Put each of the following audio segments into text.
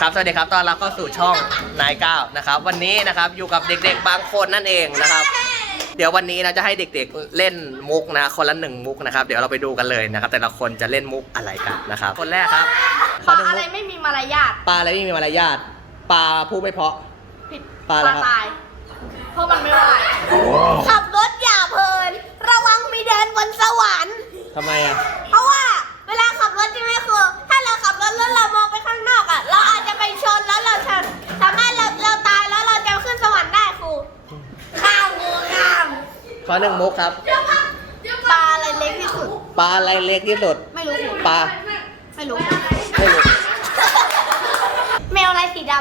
ครับสวัสดีครับตอนรับเข้าสู่ช่องนายก้าวนะครับ วันนี้นะครับอยู่กับเด็กๆบางคนนั่นเองนะครับ เดี๋ยววันนี้เราจะให้เด็กๆเล่นมุกนะ คนละหนึ่งมุกนะครับ เดี๋ยวเราไปดูกันเลยนะครับ แต่ละคนจะเล่นมุกอะไรกันนะครับ คนแรกครับขปอลาหนึ่งอะไรมุกไม่มีมารยาทปลาอะไรไม่มีมารยาทปลาพูดไม่เพราะ ผิดปลาอะไรครับ ตาย เพราะมันไม่ไหวขับรถอย่าเพลิน ระวังมีเดินบนสวรรค์ทำไมอะ ขอหนึ่งมุกครับ ปลาอะไรเล็กที่สุด ปลาอะไรเล็กที่สุด ไม่รู้ครูปลา ไม่รู้ ไม่รู้ แมวอะไรสีด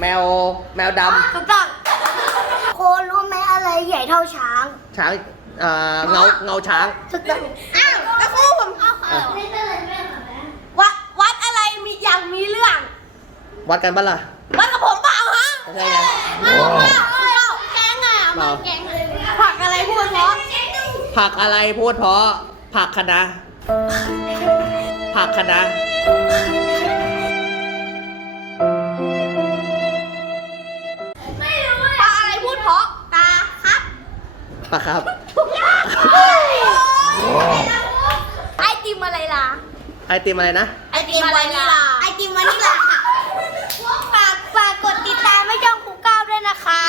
แมว แมวดำถูกต้องโครู้ไหมอะไรใหญ่เท่าช้างำช้างเอ่อเงา เงาช้าง ถูกต้องอ้าวแล้วครูผมเอาวัดวัดอะไรมีอย่างมีเรื่อง วัดกันปะล่ะ วัดกับผมเปล่าฮะไม่ใช่ไง มามาแกงอะมาแกงผักอะไร พูดเพราะผักอะไรพูดเพราะผักคะน้าผักคะน้าไม่รู้ปลาอะไรพูดเพราะตาครับปลาครับ ไอติมอะไรล่ะไอติมอะไรนะ ไอติมวานิลาไอติมวานิลาค่ะฝากฝากกดติดตามไม่ช่องครูก้าวด้วยนะคะ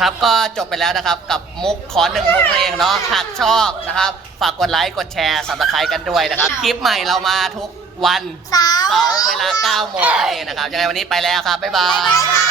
ครับก็จบไปแล้วนะครับกับมุกขอหนึ่งมุกนั่นเองเนาะหากชอบนะครับ ฝากกดไลค์กดแชร์สับสไครกันด้วยนะครับ คลิปใหม่เรามาทุกวันสาวเสาร์เวลา9โมงนั่นเองนะครับยังไงวันนี้ไปแล้วครับ บ๊ายบายบ๊ายบาย